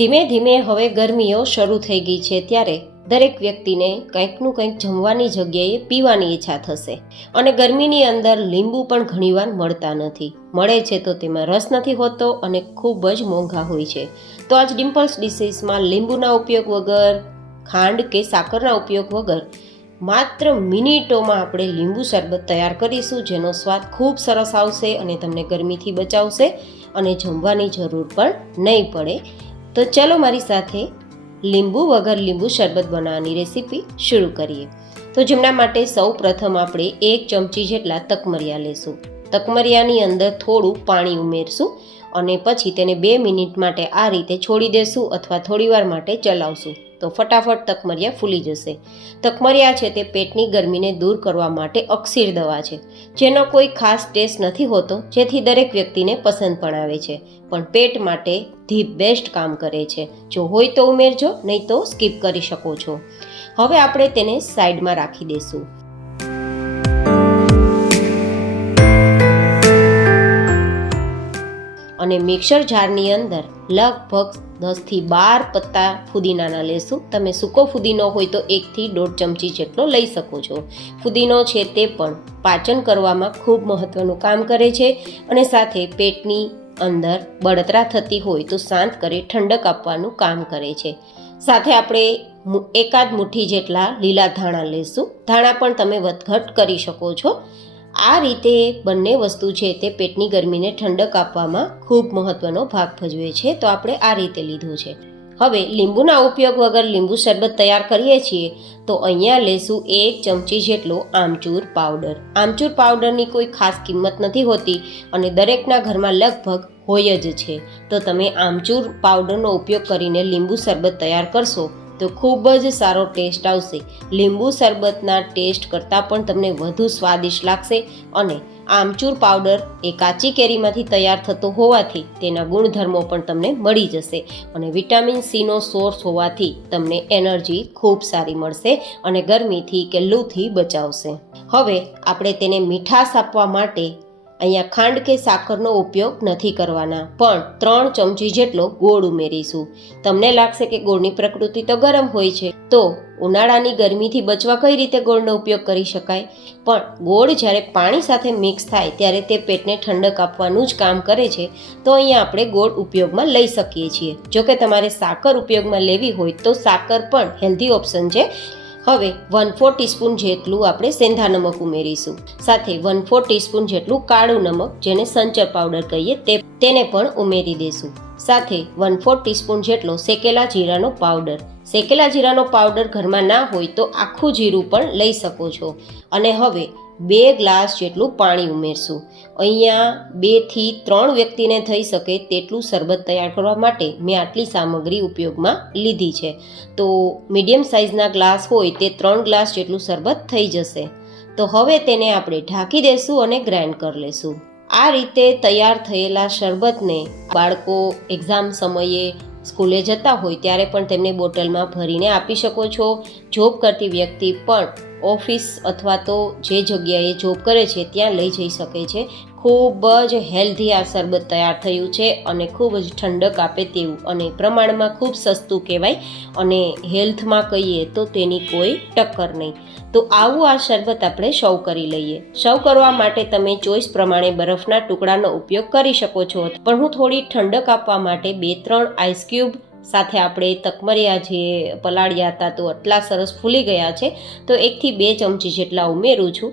ધીમે ધીમે હવે ગરમીઓ શરૂ થઈ ગઈ છે, ત્યારે દરેક વ્યક્તિને કંઈકનું કંઈક જમવાની જગ્યાએ પીવાની ઈચ્છા થશે. અને ગરમીની અંદર લીંબુ પણ ઘણીવાર મળતા નથી. મળે છે તો તેમાં રસ નથી હોતો અને ખૂબ જ મોંઘા હોય છે. તો આજ ડિમ્પલ્સ ડિશીસમાં લીંબુના ઉપયોગ વગર, ખાંડ કે સાકરના ઉપયોગ વગર માત્ર મિનિટોમાં આપણે લીંબુ શરબત તૈયાર કરીશું, જેનો સ્વાદ ખૂબ સરસ આવશે અને તમને ગરમીથી બચાવશે અને જમવાની જરૂર પણ નહીં પડે. તો ચલો મારી સાથે લીંબુ વગર લીંબુ શરબત બનાવવાની રેસીપી શરૂ કરીએ. તો જેમના માટે સૌ પ્રથમ આપણે 1 ચમચી જેટલા તકમરિયા લેશું. તકમરિયાની અંદર થોડું પાણી ઉમેરશું અને પછી તેને 2 મિનિટ માટે આ રીતે છોડી દેશું અથવા થોડીવાર માટે ચલાવશું. તો ફટાફટ તકમરિયા ફૂલી જશે. તકમરિયા છે તે પેટની ગરમીને દૂર કરવા માટે અકસીર દવા છે, જેનો કોઈ ખાસ ટેસ્ટ નથી હોતો, જેથી દરેક વ્યક્તિને પસંદ પણ આવે છે, પણ પેટ માટે ધી બેસ્ટ કામ કરે છે. જો હોય તો ઉમેરજો, નહીં તો સ્કીપ કરી શકો છો. હવે આપણે તેને સાઈડમાં રાખી દઈશું. અને મિક્સર જારની અંદર લગભગ 10 થી 12 પત્તા ફુદીનાના લેશું. તમે સૂકો ફુદીનો હોય તો 1 થી 1.5 ચમચી જેટલો લઈ શકો છો. ફુદીનો છે તે પણ પાચન કરવામાં ખૂબ મહત્વનું કામ કરે છે અને સાથે પેટની અંદર બળતરા થતી હોય તો શાંત કરી ઠંડક આપવાનું કામ કરે છે. સાથે આપણે એકાદ મુઠ્ઠી જેટલા લીલા ધાણા લેશું. ધાણા પણ તમે વધઘટ કરી શકો છો. આ રીતે બંને વસ્તુ છે તે પેટની ગરમીને ઠંડક આપવામાં ખૂબ મહત્વનો ભાગ ભજવે છે. તો આપણે આ રીતે લીધું છે. હવે લીંબુના ઉપયોગ વગર લીંબુ શરબત તૈયાર કરીએ છીએ તો અહીંયા લેશું 1 ચમચી જેટલો આમચૂર પાવડર. આમચૂર પાવડરની કોઈ ખાસ કિંમત નથી હોતી અને દરેકના ઘરમાં લગભગ હોય જ છે. તો તમે આમચૂર પાવડરનો ઉપયોગ કરીને લીંબુ શરબત તૈયાર કરશો તો ખૂબ જ સારો ટેસ્ટ આવશે. લીંબુ શરબતના ટેસ્ટ કરતાં પણ તમને વધુ સ્વાદિષ્ટ લાગશે અને આમચૂર પાવડર એ કાચી કેરીમાંથી તૈયાર થતો હોવાથી તેના ગુણધર્મો પણ તમને મળી જશે અને વિટામિન સીનો સોર્સ હોવાથી તમને એનર્જી ખૂબ સારી મળશે અને ગરમીથી કે લૂથી બચાવશે. હવે આપણે તેને મીઠાશ આપવા માટે અહીંયા ખાંડ કે સાકરનો ઉપયોગ નથી કરવાના, પણ 3 ચમચી જેટલો ગોળ ઉમેરીશું. તમને લાગશે કે ગોળની પ્રકૃતિ તો ગરમ હોય છે, તો ઉનાળાની ગરમીથી બચવા કઈ રીતે ગોળનો ઉપયોગ કરી શકાય? પણ ગોળ જ્યારે પાણી સાથે મિક્સ થાય ત્યારે તે પેટને ઠંડક આપવાનું જ કામ કરે છે. તો અહીંયા આપણે ગોળ ઉપયોગમાં લઈ શકીએ છીએ. જોકે તમારે સાકર ઉપયોગમાં લેવી હોય તો સાકર પણ હેલ્ધી ઓપ્શન છે. હવે 1/4 ટીસ્પૂન જેટલું આપણે સેંધા નમક ઉમેરીશું. સાથે 1/4 ટીસ્પૂન જેટલું કાળું નમક, જેને સંચર પાવડર કહીએ, તેને પણ ઉમેરી દઈશું. સાથે 1/4 ટીસ્પૂન જેટલો શેકેલા જીરાનો પાવડર. શેકેલા જીરાનો પાવડર ઘરમાં ના હોય તો આખું જીરું પણ લઈ શકો છો. અને હવે 2 ગ્લાસ જેટલું પાણી ઉમેરશું. અહીંયા 2 થી 3 વ્યક્તિને થઈ શકે તેટલું શરબત તૈયાર કરવા માટે મેં આટલી સામગ્રી ઉપયોગમાં લીધી છે. તો મીડિયમ સાઇઝના ગ્લાસ હોય તે 3 ગ્લાસ જેટલું શરબત થઈ જશે. તો હવે તેને આપણે ઢાંકી દઈશું અને ગ્રાઇન્ડ કરી લઈશું. આ રીતે તૈયાર થયેલા શરબતને બાળકો એક્ઝામ સમયે સ્કૂલે જતા હોય ત્યારે પણ તેમને બોટલમાં ભરીને આપી શકો છો. જોબ કરતી વ્યક્તિ પણ ઓફિસ અથવા તો જે જગ્યાએ જોબ કરે છે ત્યાં લઈ જઈ શકે છે. ખૂબ જ હેલ્ધી આ શરબત તૈયાર થયું છે અને ખૂબ જ ઠંડક આપે તેવું અને પ્રમાણમાં ખૂબ સસ્તું કહેવાય અને હેલ્થમાં કહીએ તો તેની કોઈ ટક્કર નહીં. તો આવું આ શરબત આપણે સર્વ કરી લઈએ. સર્વ કરવા માટે તમે ચોઈસ પ્રમાણે બરફના ટુકડાનો ઉપયોગ કરી શકો છો, પણ હું થોડી ઠંડક આપવા માટે 2-3 આઈસ ક્યુબ સાથે આપણે તકમરિયા જે પલાળ્યા હતા તો આટલા સરસ ફૂલી ગયા છે, તો 1 થી 2 ચમચી જેટલા ઉમેરું છું.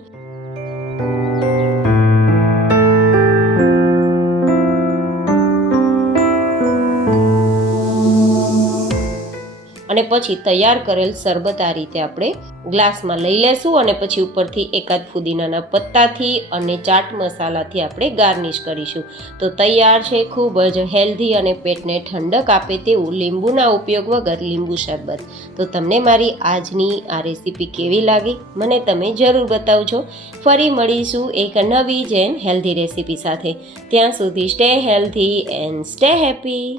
અને પછી તૈયાર કરેલ શરબત આ રીતે આપણે ગ્લાસમાં લઈ લેશું અને પછી ઉપરથી એકાદ ફુદીનાના પત્તાથી અને ચાટ મસાલાથી આપણે ગાર્નિશ કરીશું. તો તૈયાર છે ખૂબ જ હેલ્ધી અને પેટને ઠંડક આપે તેવું લીંબુના ઉપયોગ વગર લીંબુ શરબત. તો તમને મારી આજની આ રેસીપી કેવી લાગી મને તમે જરૂર બતાવજો. ફરી મળીશું એક નવી જ હેલ્ધી રેસીપી સાથે. ત્યાં સુધી stay healthy and stay happy.